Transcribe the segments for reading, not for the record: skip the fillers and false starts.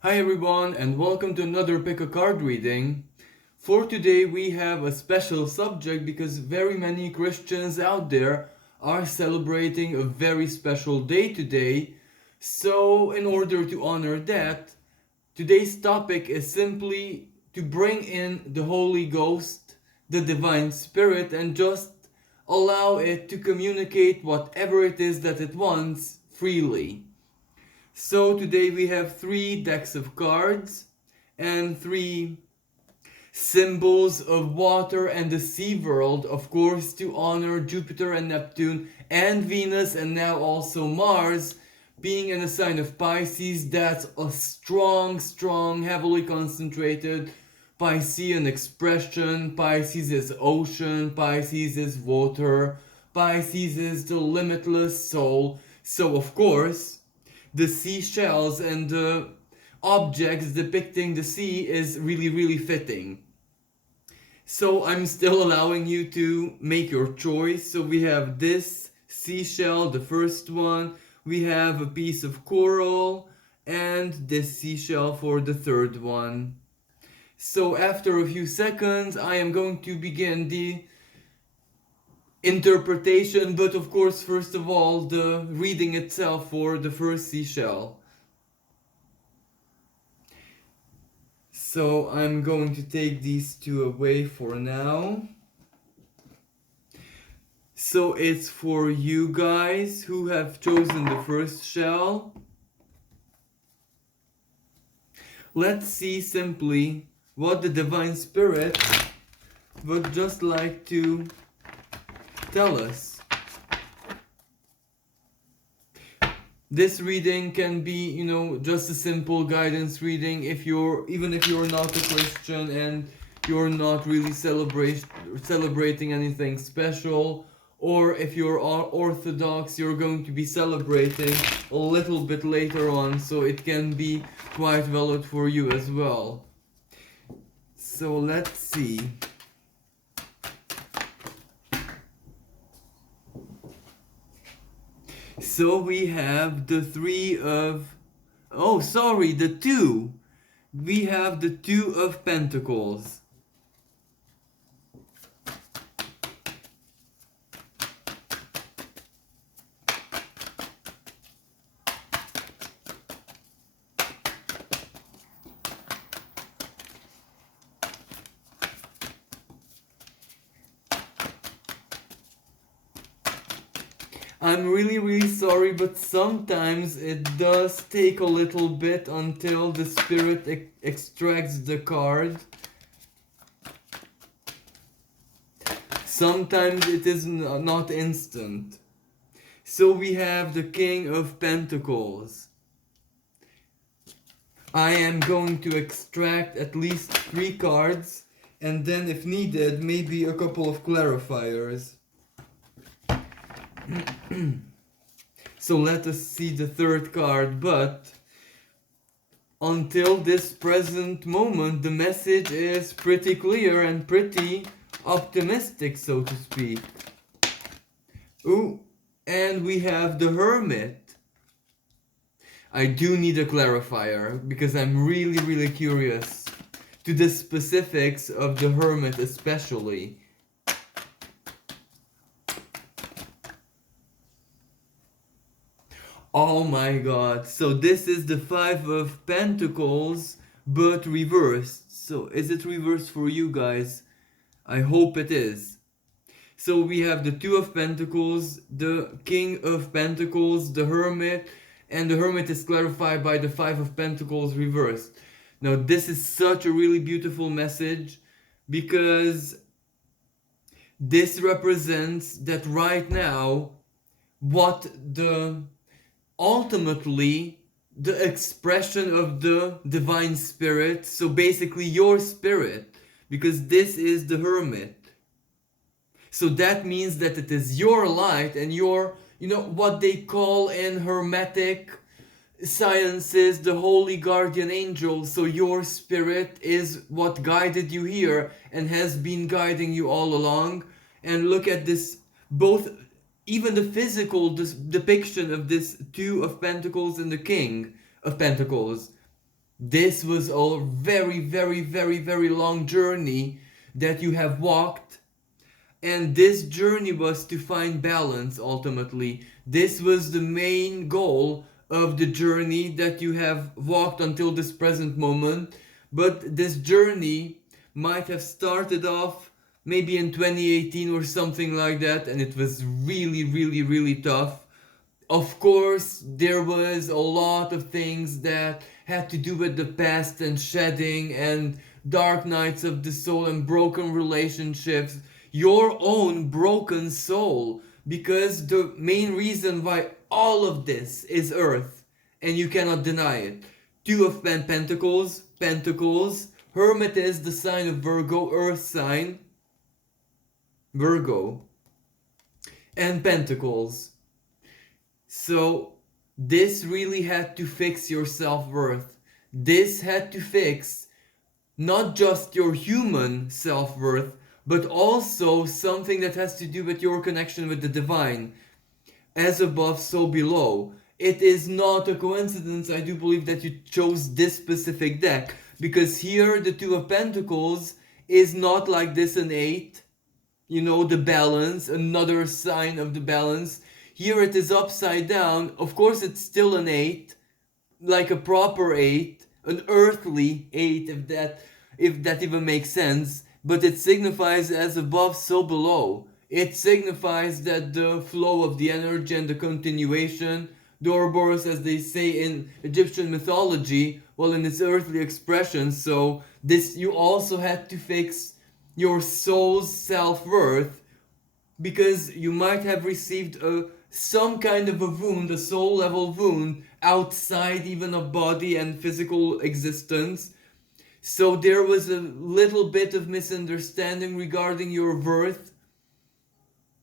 Hi everyone and welcome to another pick a card reading. For today we have a special subject because very many Christians out there are celebrating a very special day today. So in order to honor that, today's topic is simply to bring in the Holy Ghost, the Divine Spirit, and just allow it to communicate whatever it is that it wants freely. So today we have three decks of cards and three symbols of water and the sea world, of course, to honor Jupiter and Neptune and Venus and now also Mars being in a sign of Pisces. That's a strong, heavily concentrated Piscean expression. Pisces is ocean, Pisces is water, Pisces is the limitless soul. So, of course, the seashells and the objects depicting the sea is really fitting. So I'm still allowing you to make your choice. So we have this seashell, the first one. We have a piece of coral and this seashell for the third one. So after a few seconds, I am going to begin the interpretation, but of course, first of all, the reading itself for the first seashell. So I'm going to take these two away for now. So it's for you guys who have chosen the first shell. Let's see simply what the Divine Spirit would just like to tell us. This reading can be, just a simple guidance reading even if you're not a Christian and you're not really celebrating anything special, or if you're Orthodox, you're going to be celebrating a little bit later on, so it can be quite valid for you as well. So let's see. So we have the the two. We have the Two of Pentacles. I'm really sorry, but sometimes it does take a little bit until the spirit extracts the card. Sometimes it is not instant. So we have the King of Pentacles. I am going to extract at least 3 cards, and then if needed, maybe a couple of clarifiers. So let us see the third card, but until this present moment, the message is pretty clear and pretty optimistic, so to speak. Ooh, and we have the Hermit. I do need a clarifier because I'm really curious to the specifics of the Hermit especially. Oh my god, so this is the Five of Pentacles, but reversed. So is it reversed for you guys? I hope it is. So we have the Two of Pentacles, the King of Pentacles, the Hermit, and the Hermit is clarified by the Five of Pentacles reversed. Now this is such a really beautiful message because this represents that right now what the ultimately the expression of the divine spirit, so basically your spirit, because this is the Hermit. So that means that it is your light and your, what they call in Hermetic sciences the holy guardian angel. So your spirit is what guided you here and has been guiding you all along. And look at this, both, even the physical depiction of this Two of Pentacles and the King of Pentacles. This was a very, very, very, very long journey that you have walked, and this journey was to find balance ultimately. This was the main goal of the journey that you have walked until this present moment. But this journey might have started off maybe in 2018 or something like that, and it was really, really, really tough. Of course, there was a lot of things that had to do with the past and shedding and dark nights of the soul and broken relationships, your own broken soul. Because the main reason why all of this is Earth, and you cannot deny it. Two of Pentacles, Pentacles, Hermit is the sign of Virgo, Earth sign, Virgo, and Pentacles. So this really had to fix your self-worth. This had to fix not just your human self-worth, but also something that has to do with your connection with the divine. As above, so below. It is not a coincidence, I do believe, that you chose this specific deck, because here the Two of Pentacles is not like this an 8, you know, the balance, another sign of the balance. Here it is upside down. Of course, it's still an 8, like a proper 8, an earthly 8, if that even makes sense. But it signifies as above, so below. It signifies that the flow of the energy and the continuation, the Ouroboros, as they say in Egyptian mythology, well, in its earthly expression. So this, you also had to fix your soul's self-worth, because you might have received some kind of a wound, a soul level wound, outside even of body and physical existence. So there was a little bit of misunderstanding regarding your worth,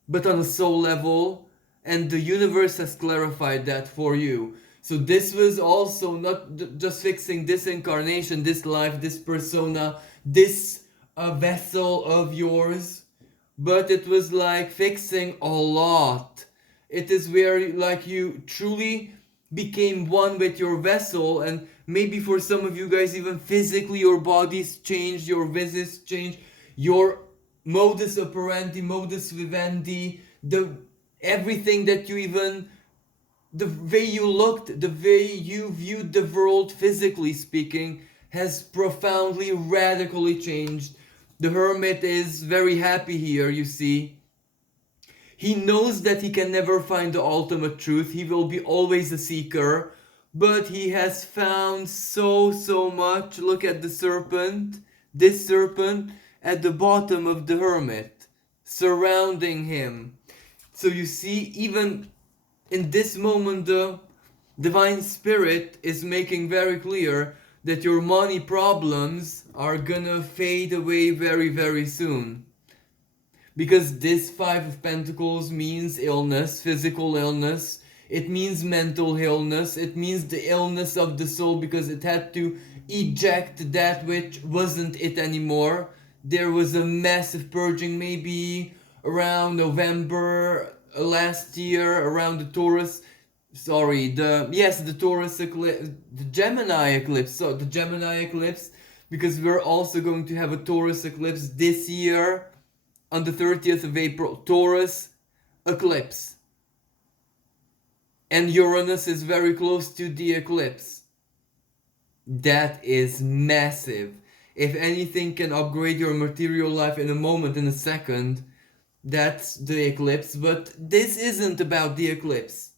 but on a soul level, and the universe has clarified that for you. So this was also not just fixing this incarnation, this life, this persona, this vessel of yours, but it was like fixing a lot. It is where like you truly became one with your vessel, and maybe for some of you guys even physically your bodies changed, your visits changed, your modus operandi, modus vivendi, the everything that you even, the way you looked, the way you viewed the world physically speaking has profoundly, radically changed. The Hermit is very happy here, you see. He knows that he can never find the ultimate truth. He will be always a seeker. But he has found so much. Look at the serpent. This serpent at the bottom of the Hermit, surrounding him. So you see, even in this moment, the Divine Spirit is making very clear that your money problems are gonna fade away very, very soon. Because this Five of Pentacles means illness, physical illness. It means mental illness. It means the illness of the soul, because it had to eject that which wasn't it anymore. There was a massive purging maybe around November last year, around the Taurus, the Taurus eclipse, the Gemini eclipse, because we're also going to have a Taurus eclipse this year on the 30th of April, Taurus eclipse. And Uranus is very close to the eclipse. That is massive. If anything can upgrade your material life in a moment, in a second, that's the eclipse. But this isn't about the eclipse.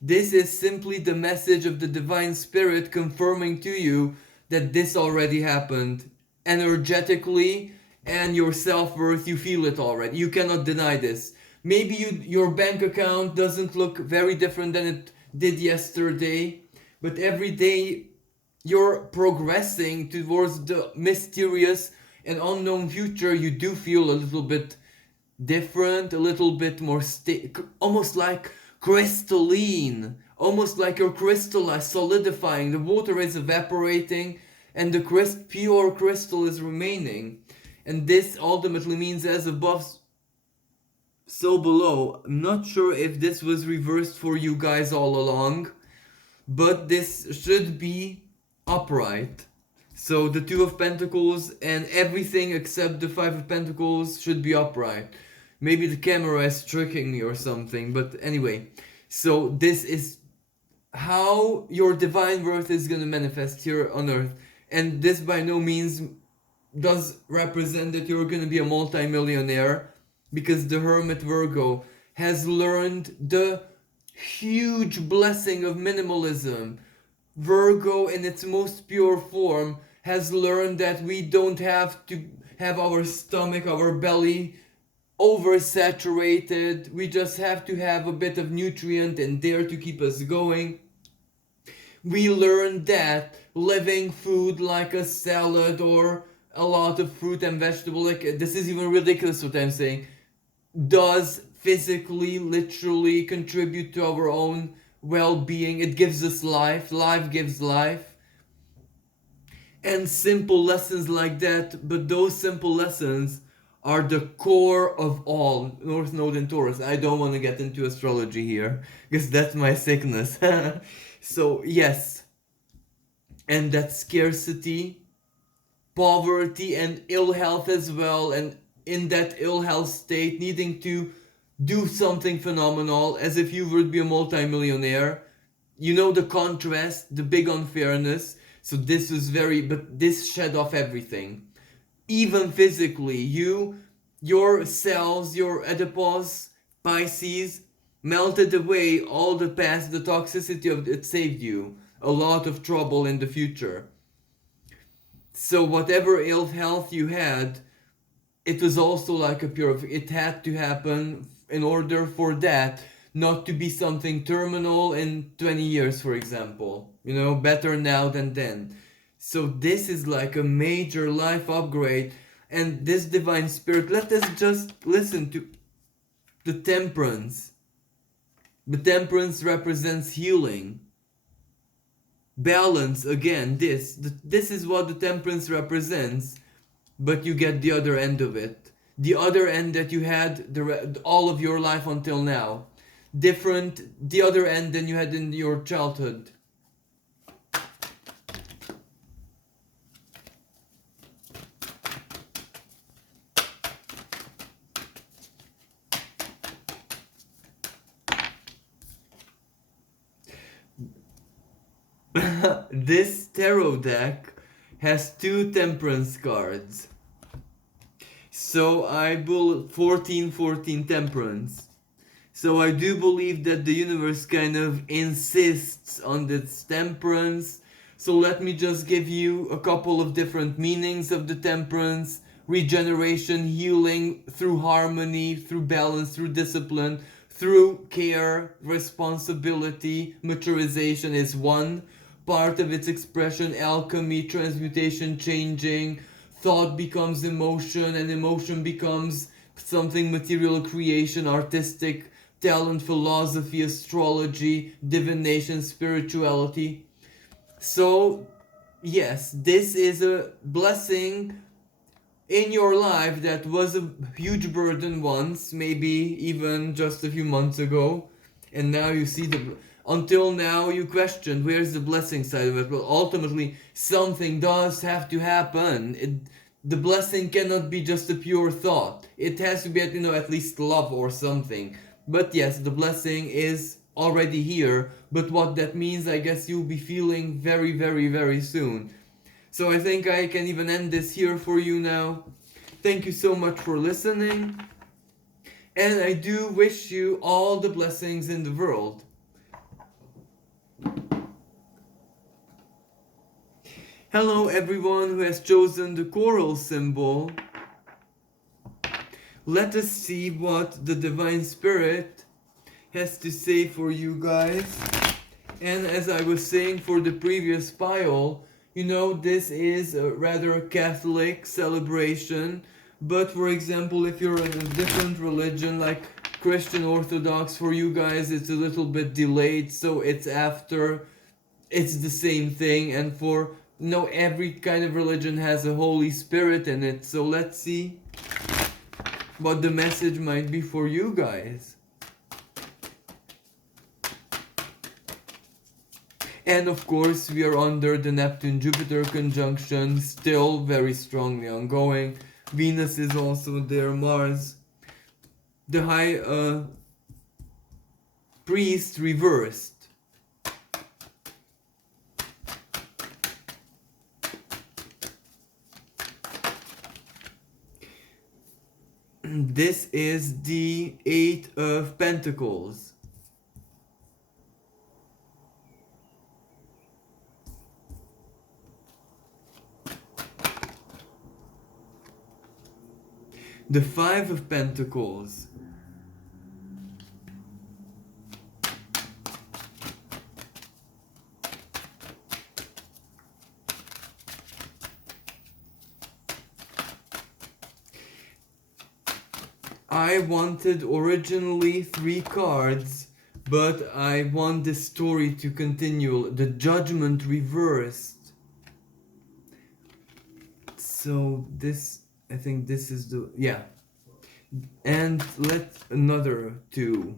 This is simply the message of the Divine Spirit confirming to you that this already happened. Energetically and your self-worth, you feel it already. You cannot deny this. Maybe your bank account doesn't look very different than it did yesterday, but every day you're progressing towards the mysterious and unknown future. You do feel a little bit different, a little bit more almost like crystalline, almost like you're crystallized, solidifying. The water is evaporating and the pure crystal is remaining. And this ultimately means as above, so below. I'm not sure if this was reversed for you guys all along, but this should be upright. So the Two of Pentacles and everything except the Five of Pentacles should be upright. Maybe the camera is tricking me or something, but anyway. So this is how your divine worth is going to manifest here on earth. And this by no means does represent that you're going to be a multi-millionaire, because the Hermit Virgo has learned the huge blessing of minimalism. Virgo in its most pure form has learned that we don't have to have our stomach, our belly oversaturated. We just have to have a bit of nutrient and dare to keep us going. We learned that living food like a salad or a lot of fruit and vegetable, like this is even ridiculous what I'm saying, does physically, literally contribute to our own well-being. It gives us life. Life gives life. And simple lessons like that, but those simple lessons are the core of all. North Node and Taurus. I don't want to get into astrology here, because that's my sickness. So, yes. And that scarcity, poverty, and ill health as well, and in that ill health state, needing to do something phenomenal as if you would be a multi-millionaire. You know the contrast, the big unfairness. So this was but this shed off everything. Even physically, your cells, your adipose, Pisces, melted away all the past, the toxicity of it saved you a lot of trouble in the future. So whatever ill health you had, it was also like a it had to happen in order for that not to be something terminal in 20 years, for example. You know, better now than then. So this is like a major life upgrade. And this divine spirit, let us just listen to the Temperance. The Temperance represents healing. Balance, again, this is what the Temperance represents, but you get the other end of it. The other end that you had all of your life until now. The other end than you had in your childhood. This tarot deck has two Temperance cards. So I bull 14 Temperance. So I do believe that the universe kind of insists on this temperance. So let me just give you a couple of different meanings of the temperance. Regeneration, healing through harmony, through balance, through discipline, through care, responsibility. Maturization is one part of its expression. Alchemy, transmutation, changing. Thought becomes emotion, and emotion becomes something material, creation, artistic, talent, philosophy, astrology, divination, spirituality. So, yes, this is a blessing in your life that was a huge burden once, maybe even just a few months ago, and now you see until now you questioned where's the blessing side of it. Well, ultimately something does have to happen. The blessing cannot be just a pure thought. It has to be at least love or something. But yes, the blessing is already here, but what that means, I guess you'll be feeling very, very, very soon. So I think I can even end this here for you now. Thank you so much for listening. And I do wish you all the blessings in the world. Hello everyone who has chosen the coral symbol. Let us see what the Divine Spirit has to say for you guys. And as I was saying for the previous pile, this is a rather Catholic celebration. But for example, if you're in a different religion like Christian Orthodox, for you guys it's a little bit delayed, so it's after. It's the same thing. And for every kind of religion has a Holy Spirit in it. So let's see what the message might be for you guys. And of course, we are under the Neptune-Jupiter conjunction, still very strongly ongoing. Venus is also there, Mars. The High Priest reversed. This is the Eight of Pentacles. The Five of Pentacles. I wanted originally 3 cards, but I want this story to continue. The Judgment reversed. So this, I think this is the, yeah. And let another 2.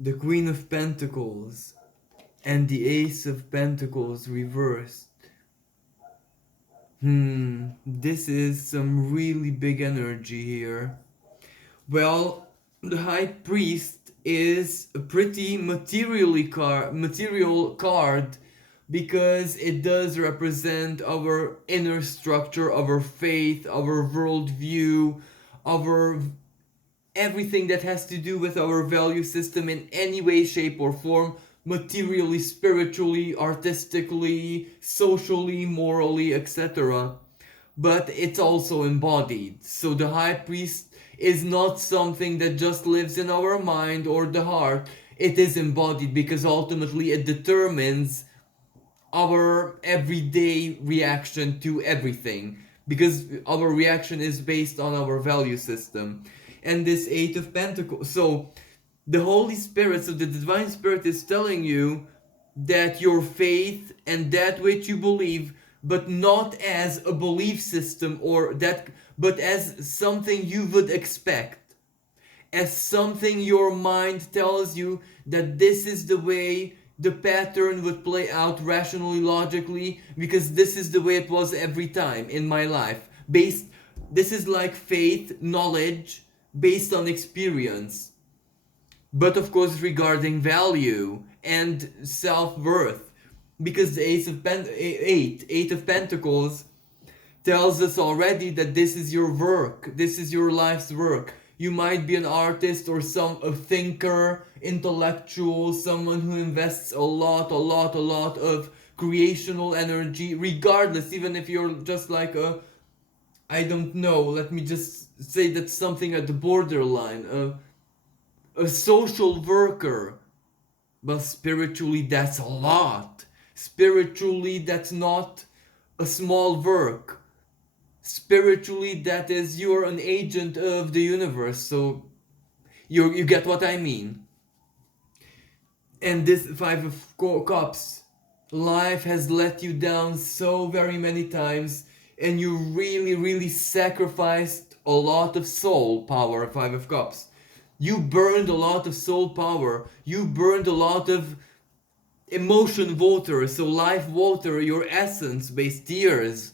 The Queen of Pentacles and the Ace of Pentacles reversed. This is some really big energy here. Well, the High Priest is a pretty material card because it does represent our inner structure, our faith, our worldview, our everything that has to do with our value system in any way, shape, or form, materially, spiritually, artistically, socially, morally, etc. But it's also embodied. So the High Priest is not something that just lives in our mind or the heart. It is embodied because ultimately it determines our everyday reaction to everything, because our reaction is based on our value system. And this Eight of Pentacles, so the Holy Spirit, so the Divine Spirit is telling you that your faith and that which you believe, but not as a belief system or that, but as something you would expect, as something your mind tells you that this is the way the pattern would play out rationally, logically, because this is the way it was every time in my life. This is like faith, knowledge, based on experience. But of course regarding value and self-worth. Because the Eight of Pentacles tells us already that this is your work, this is your life's work. You might be an artist or a thinker, intellectual, someone who invests a lot of creational energy, regardless, even if you're just like I don't know, let me just say that's something at the borderline, a social worker. But spiritually, that's a lot. Spiritually, that's not a small work. Spiritually, that is, you're an agent of the universe, so you get what I mean. And this Five of Cups, life has let you down so very many times, and you really sacrificed a lot of soul power. Five of Cups, you burned a lot of soul power, you burned a lot of emotion water, so life water, your essence based tears,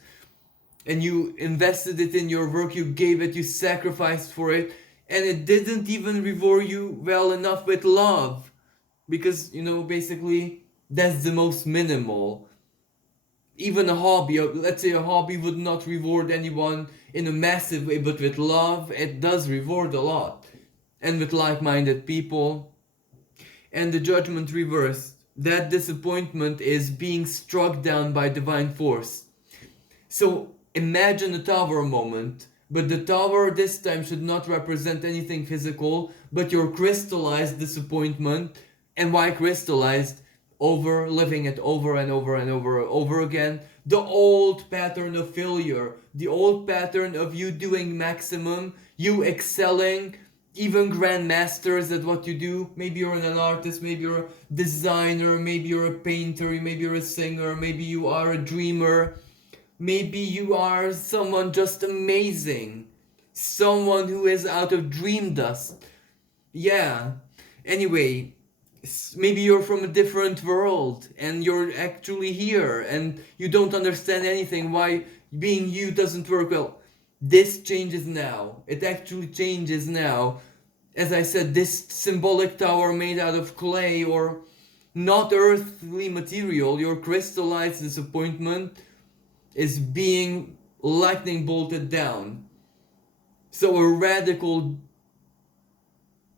and you invested it in your work, you gave it, you sacrificed for it, and it didn't even reward you well enough with love, because basically that's the most minimal. Even a hobby, let's say a hobby would not reward anyone in a massive way, but with love it does reward a lot, and with like-minded people. And the Judgment reversed, that disappointment is being struck down by divine force. So imagine a tower moment, but the tower this time should not represent anything physical, but your crystallized disappointment. And why crystallized? Over living it over and over again. The old pattern of failure, the old pattern of you doing maximum, you excelling, even grandmasters at what you do. Maybe you're an artist, maybe you're a designer, maybe you're a painter, maybe you're a singer, maybe you are a dreamer. Maybe you are someone just amazing. Someone who is out of dream dust. Yeah. Anyway, maybe you're from a different world and you're actually here and you don't understand anything why being you doesn't work. Well, this changes now. It actually changes now. As I said, this symbolic tower made out of clay or not earthly material, your crystallized disappointment is being lightning bolted down. So a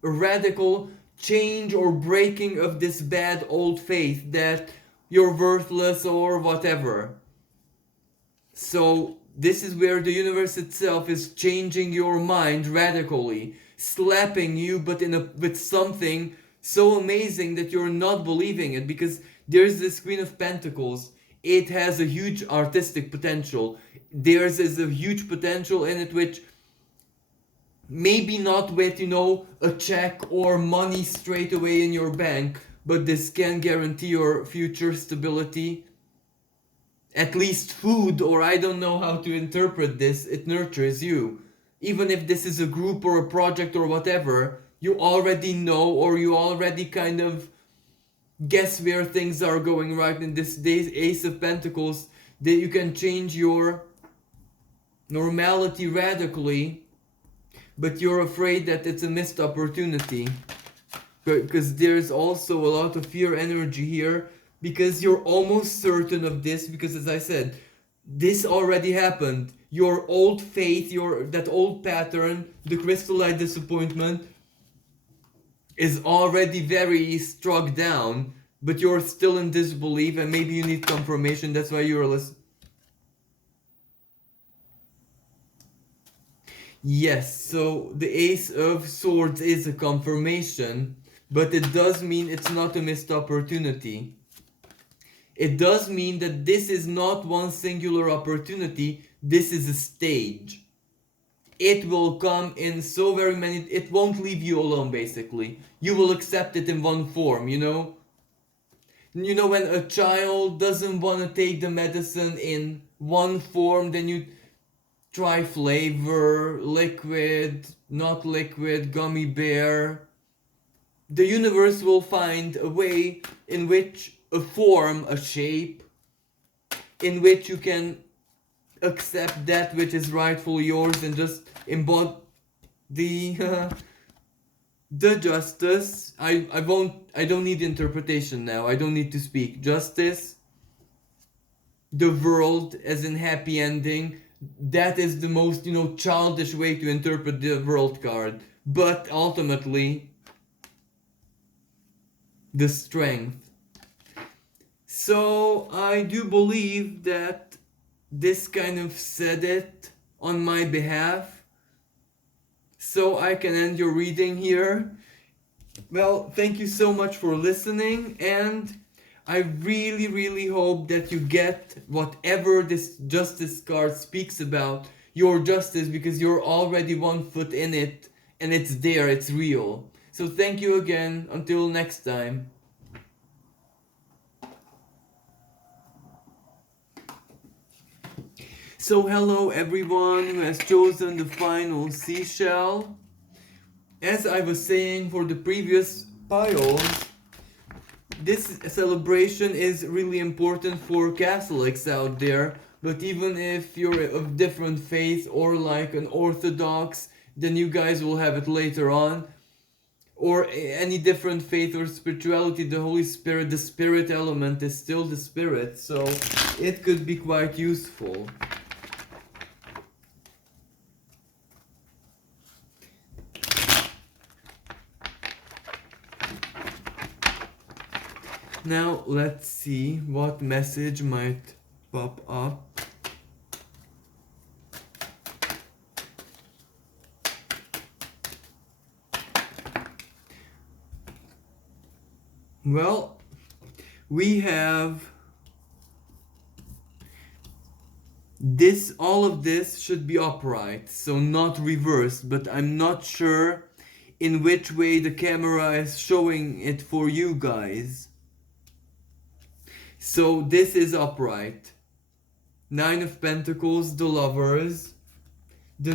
radical change or breaking of this bad old faith that you're worthless or whatever. So this is where the universe itself is changing your mind radically, slapping you but with something so amazing that you're not believing it, because there's this Queen of Pentacles. It has a huge artistic potential. There's is a huge potential in it which maybe not with a check or money straight away in your bank, but this can guarantee your future stability, at least food, or I don't know how to interpret this. It nurtures you. Even if this is a group or a project or whatever, you already know, or you already kind of guess where things are going right in this day's Ace of Pentacles, that you can change your normality radically, but you're afraid that it's a missed opportunity. Because there's also a lot of fear energy here, because you're almost certain of this, because as I said, this already happened. Your old faith, that old pattern, the crystallized disappointment, is already very struck down, but you're still in disbelief and maybe you need confirmation. That's why you're listening. Yes, so the Ace of Swords is a confirmation, but it does mean it's not a missed opportunity. It does mean that this is not one singular opportunity, this is a stage. It will come in so very many, it won't leave you alone basically. You will accept it in one form, when a child doesn't want to take the medicine in one form, then you try flavor, liquid, not liquid, gummy bear. The universe will find a way in which a form, a shape, in which you can accept that which is rightfully yours and just embody the justice. I don't need interpretation now. I don't need to speak. Justice, the world as in happy ending. That is the most, childish way to interpret the world card. But ultimately, the strength. So I do believe that this kind of said it on my behalf. So I can end your reading here. Well, thank you so much for listening, and I really, really hope that you get whatever this justice card speaks about, your justice, because you're already 1 foot in it, and it's there, it's real. So thank you again, until next time. So hello everyone who has chosen the final seashell. As I was saying for the previous piles, this celebration is really important for Catholics out there, but even if you're of different faith or like an Orthodox, then you guys will have it later on, or any different faith or spirituality, the Holy Spirit, the spirit element is still the spirit, so it could be quite useful. Now let's see what message might pop up. Well, we have this, all of this should be upright, so not reversed, but I'm not sure in which way the camera is showing it for you guys. So this is upright. 9 of Pentacles, the Lovers. The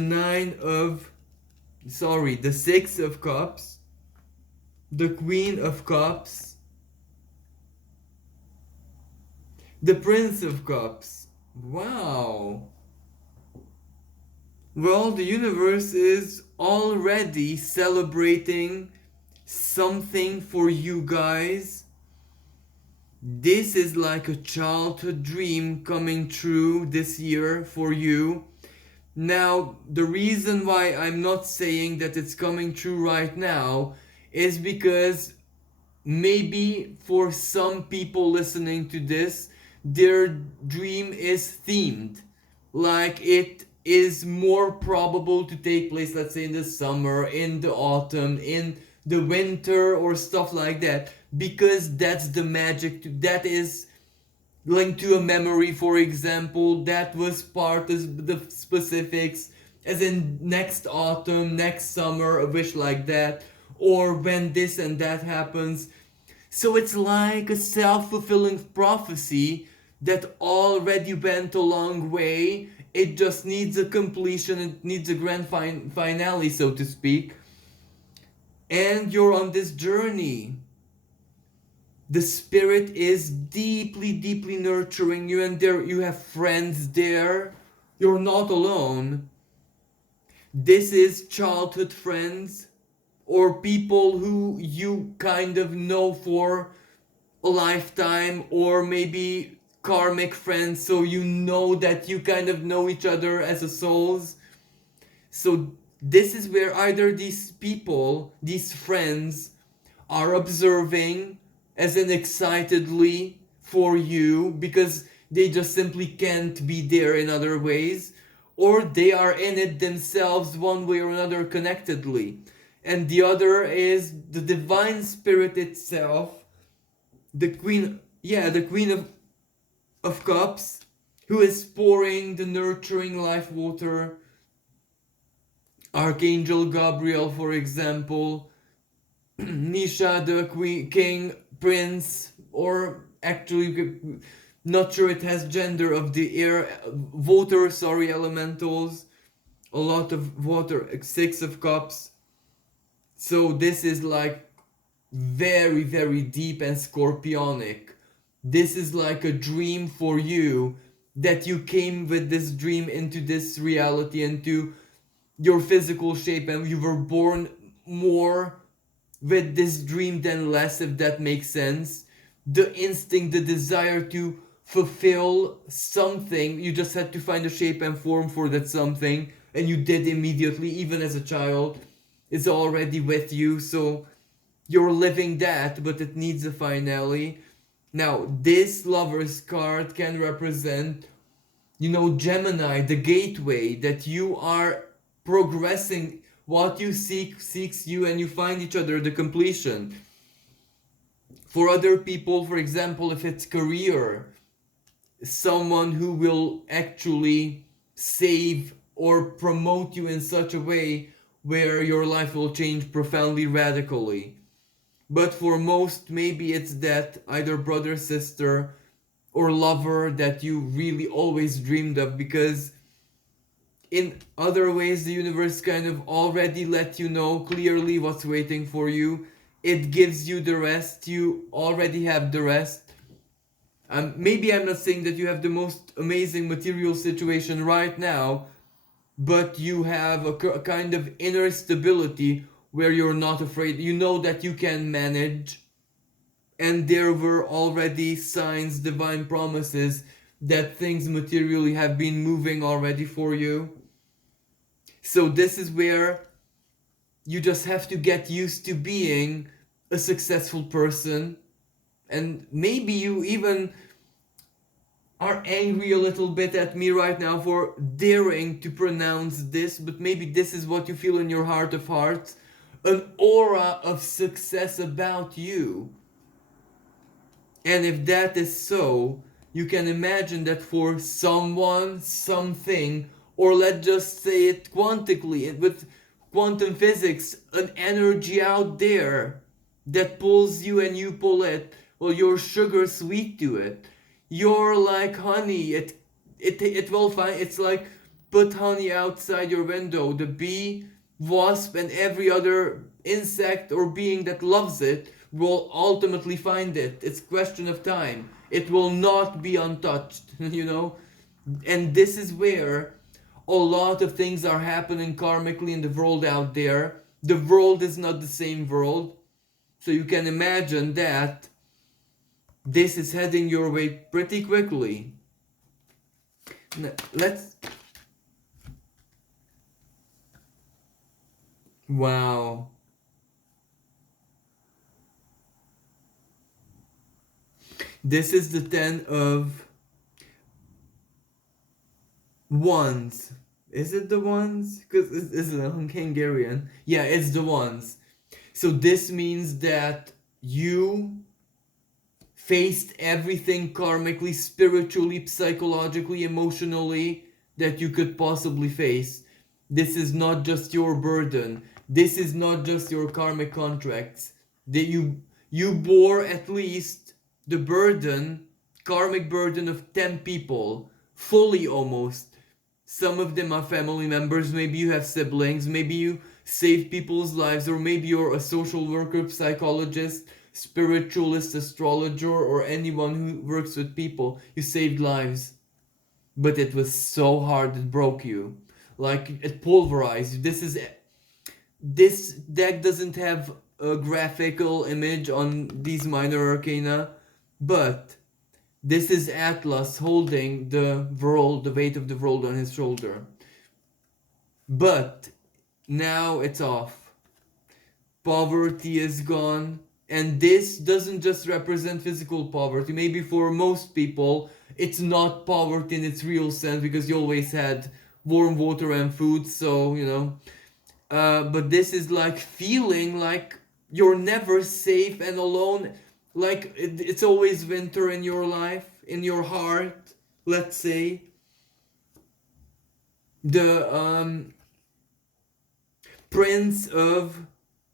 6 of Cups. the Queen of Cups, the Prince of Cups. Wow. Well, the universe is already celebrating something for you guys. This is like a childhood dream coming true this year for you. Now, the reason why I'm not saying that it's coming true right now is because maybe for some people listening to this, their dream is themed. Like it is more probable to take place, let's say, in the summer, in the autumn, in the winter, or stuff like that. Because that's the magic, that is linked to a memory, for example, that was part of the specifics, as in next autumn, next summer, a wish like that, or when this and that happens. So it's like a self-fulfilling prophecy that already went a long way. It just needs a completion, it needs a grand finale, so to speak. And you're on this journey. The spirit is deeply, deeply nurturing you, and there you have friends there. You're not alone. This is childhood friends or people who you kind of know for a lifetime, or maybe karmic friends, so you know that you kind of know each other as a souls. So this is where either these people, these friends, are observing as in excitedly for you because they just simply can't be there in other ways, or they are in it themselves one way or another connectedly. And the other is the divine spirit itself, the queen, yeah, the queen of cups, who is pouring the nurturing life water. Archangel Gabriel, for example, Nisha, the queen, king, prince, or actually not sure it has gender, of the air, water, sorry, elementals, a lot of water, 6 of cups. So this is like very, very deep and scorpionic. This is like a dream for you, that you came with this dream into this reality, into your physical shape, and you were born more with this dream than less, if that makes sense. The instinct, the desire to fulfill something, you just had to find a shape and form for that something, and you did immediately, even as a child. It's already with you, so you're living that, but it needs a finale. Now, this Lover's card can represent, Gemini, the gateway, that you are progressing. What you seek seeks you, and you find each other, the completion. For other people, for example, if it's career, someone who will actually save or promote you in such a way where your life will change profoundly, radically. But for most, maybe it's that either brother, sister, or lover that you really always dreamed of, because in other ways the universe kind of already let you know clearly what's waiting for you. It gives you the rest, you already have the rest. Maybe I'm not saying that you have the most amazing material situation right now, but you have a kind of inner stability where you're not afraid. You know that you can manage, and there were already signs, divine promises, that things materially have been moving already for you. So this is where you just have to get used to being a successful person. And maybe you even are angry a little bit at me right now for daring to pronounce this, but maybe this is what you feel in your heart of hearts. An aura of success about you. And if that is so, you can imagine that for someone, something, or let's just say it quantically, with quantum physics, an energy out there that pulls you and you pull it. Well, you're sugar sweet to it. You're like honey. It will find. It's like put honey outside your window. The bee wasp and every other insect or being that loves it will ultimately find it. It's question of time. It will not be untouched, you know? And this is where a lot of things are happening karmically in the world out there. The world is not the same world. So you can imagine that this is heading your way pretty quickly. Let's. Wow. This is the 10 of wands. Is it the wands? Because it's Hungarian. Yeah, it's the wands. So this means that you faced everything karmically, spiritually, psychologically, emotionally that you could possibly face. This is not just your burden. This is not just your karmic contracts. That you bore at least the burden, karmic burden of 10 people, fully almost. Some of them are family members, maybe you have siblings, maybe you saved people's lives, or maybe you're a social worker, psychologist, spiritualist, astrologer, or anyone who works with people. You saved lives. But it was so hard it broke you. Like it pulverized you. This deck doesn't have a graphical image on these minor arcana, but this is Atlas holding the world, the weight of the world on his shoulder. But now it's off. Poverty is gone. And this doesn't just represent physical poverty. Maybe for most people, it's not poverty in its real sense because you always had warm water and food, so, you know. But this is like feeling like you're never safe and alone. Like it's always winter in your life, in your heart, let's say. The Prince of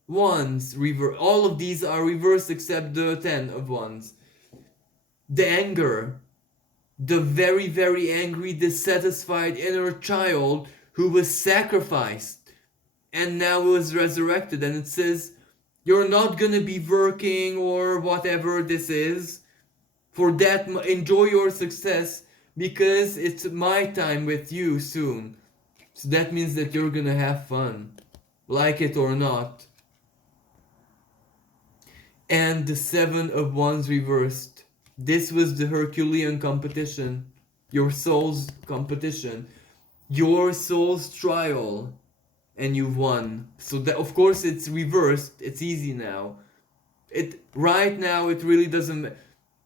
Wands, all of these are reversed except the 10 of Wands. The anger, the very, very angry, dissatisfied inner child who was sacrificed and now was resurrected. And it says, you're not gonna be working or whatever this is. For that, enjoy your success because it's my time with you soon. So that means that you're gonna have fun, like it or not. And the 7 of Wands reversed. This was the Herculean competition, your soul's competition, your soul's trial, and you won. So that, of course, it's reversed. It's easy now. It right now it really doesn't.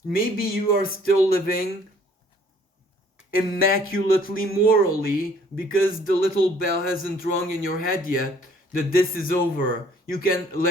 Maybe you are still living immaculately morally because the little bell hasn't rung in your head yet that this is over. You can let